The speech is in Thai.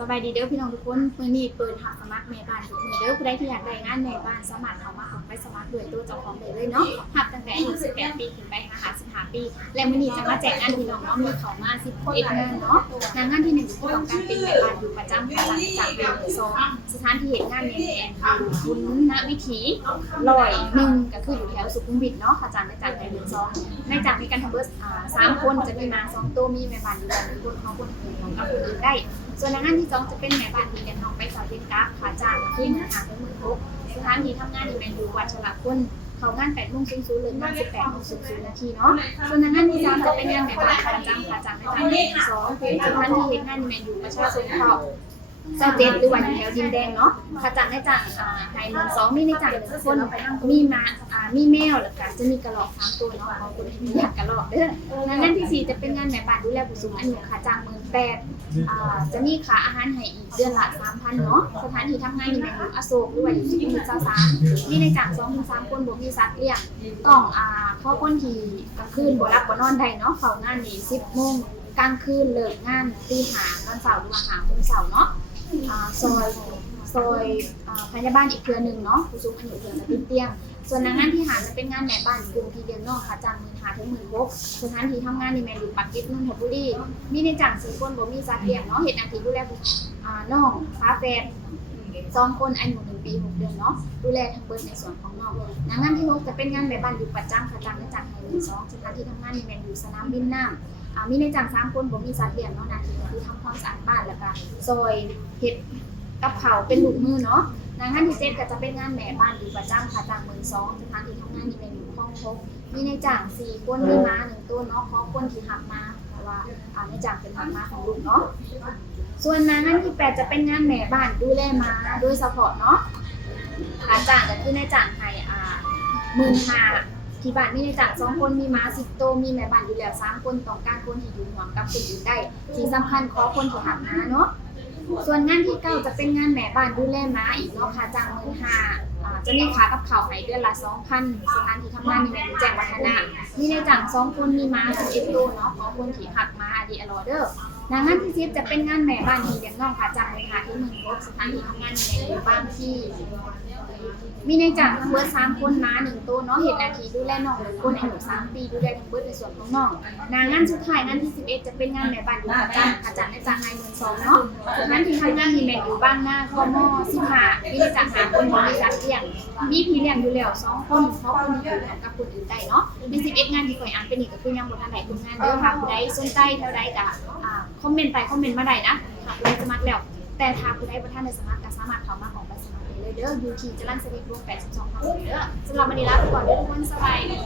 สบายดีเด้อพี่น้องทุกคนมื้อนี้เปิดรับสมัครแม่บ้านทุกมื้อเด้อผู้ใดที่อยากได้งานแม่บ้านสามารถเข้ามาขอไปสมัครด้วยตัวเจ้าของได้เลยเนาะรับตั้งแต่อายุ18ปีขึ้นไป55ปีและมื้อนี้จะมาแจกงานพี่น้องเนาะมีเข้ามา11งานเนาะงานที่1คือต้องการเป็นแม่บ้านอยู่ประจำค่ะหลังจากเป็น2สถานที่เฮ็ดงานแม่อยู่บุญณวิถี101ก็คืออยู่แถวสุขุมวิทเนาะค่ะจ้างได้จากใน2ในจากมีกันทั้งเบิด3คนจะมีมา2ตัวมีแม่บ้านอยู่1คนของคนอื่นของกับคนอื่นได้ส่วนงานที่2จะเป็นแม่บ้านที่กันน้องไปสาวเรียนกราฟขาจ้างขึ้นหาเป็นมือพกสถานที่ทำงานอยู่ในอยู่วัดฉลาดคุณเขางาน8:00 นเลิกงาน18:00 นเนาะส่วนงานที่3จะเป็นงานแม่บ้านขาจ้างในจากที่2เป็นสถานที่เฮ็ดงานอยู่ประชาชนเขาเจ้าเจ็ดหรือวันแถวดินแดงเนาะขาจ้างในจากไห้12มีในจาก1คนมีมามีแมวแล้วก็จะมีกระรอก3ตัวเนาะของคนที่มีอยากกระรอกเด้องานที่4จะเป็นงานแม่บ้านดูแลผู้สูงอายุขาจ้าง18,000จะมีค่าอาหารให้อีกเดือนละ 3,000 เนาะสถานที่ทำงานอยู่ในเมืองอโศกหรือว่าอยู่สุขุมวิท23มีในจาก2 ถึง 3 คนบ่มีสัตว์เลี้ยงต้องขอคนที่กลางคืนบ่หลับบ่นอนได้เนาะเข้างานนี่ 10 โมงกลางคืนเลิกงานตี 5วันเสาร์หรือว่า5 โมงเช้าเนาะซอยพยาบาลอีกเครือหนึ่งเนาะผู้สูงอายุเพื่อจะติดเตียงส่วนงานที่หาจะเป็นงานแม่บ้านกลุ่มที่เดียวนอกค่ะจ้าง15,000 ถึง 16,000สถานที่ทำงานนี่แม่อยู่ปากเกร็ดนนทบุรีมีในจ้าง4 คนบ่มีสัตว์เลี้ยงเนาะเฮ็ดหน้าที่ดูแลน้องฟ้าแฝด2 คนอายุ1 ปี 6 เดือนเนาะดูแลทั้งเบิดในส่วนของน้องงานที่6จะเป็นงานแม่บ้านอยู่ประจำค่ะจ้างในจ้างให้2สถานที่ทำงานนี่แม่อยู่สนามบินน้ำมีในจ้าง3 คนบ่มีสัตว์เลี้ยงเนาะหน้าที่ก็คือทำความสะอาดบ้านแล้วก็ซอยเฮ็ดกับเขาเป็นลูกมือเนาะงานที่7ก็จะเป็นงานแม่บ้านอยู่ประจำค่ะจ้าง12สถานที่ทำงานนี่แม่อยู่คลอง6มีในจ้าง4 คนมีม้า1 ตัวเนาะขอคนที่หักมาเพราะว่าในจ้างเป็นหักมาของลูกเนาะส่วนงานที่8จะเป็นงานแม่บ้านดูแลม้าโดยเฉพาะเนาะค่าจ้างก็คือในจ้างให้15,000ที่บ้านมีในจ้าง2 คนมีม้า10 ตัวมีแม่บ้านอยู่แล้ว3 คนต้องการคนที่อยู่ห่วงกับคนอื่นได้ที่สำคัญขอคนที่หักม้าเนาะส่วนงานที่9จะเป็นงานแม่บ้านดูแลม้าอีกเนาะค่าจ้าง15,000จะมีค่ากับข้าวให้เดือนละ 2,000 สถานที่ทำงานนี่แม่นแจ้งวัฒนะมีในจ้าง2 คนมีม้า11 ตัวเนาะขอคนที่หักม้าอดีอรอเดอร์งานที่10จะเป็นงานแม่บ้านที่เลี้ยงน้องค่าจ้าง15,000 ถึง 16,000สถานที่ทำงานนี่แม่อยู่บ้านที่มีในจ้างทั้งเบิด3 คนม้า1 ตัวเนาะเฮ็ดหน้าที่ดูแลน้อง1 คนอายุ3 ปีดูแลทั้งเบิดในส่วนของน้องงานสุดท้ายงานที่11จะเป็นงานแม่บ้านอยู่ประจำค่าจ้างในจ้างให้12,000เนาะสถานที่ทำงานนี่แม่อยู่บ้านหน้ากม15มีในจ้าง5 คนมีสัตว์เลี้ยงมีพี่เลี้ยงอยู่แล้ว2 คนเพราะคนที่อยู่กับคนอื่นได้เนาะใน11งานที่ข่อยอ่านเป็นนี่ก็คือยังบ่ทันได้ทุกงานเด้อค่ะผู้ใดสนใจเท่าใดก็คอมเมนต์มาได้นะค่ะผู้ใดสมัครแล้วแต่ถ้าผู้ใดบ่ทันได้สมัครก็สามารถเข้ามาของไปสมัครได้เลยเด้ออยู่ที่จรัญสนิทวงศ์82 เด้อสำหรับวันนี้ลาไปก่อนเด้อทุกคนสบายดี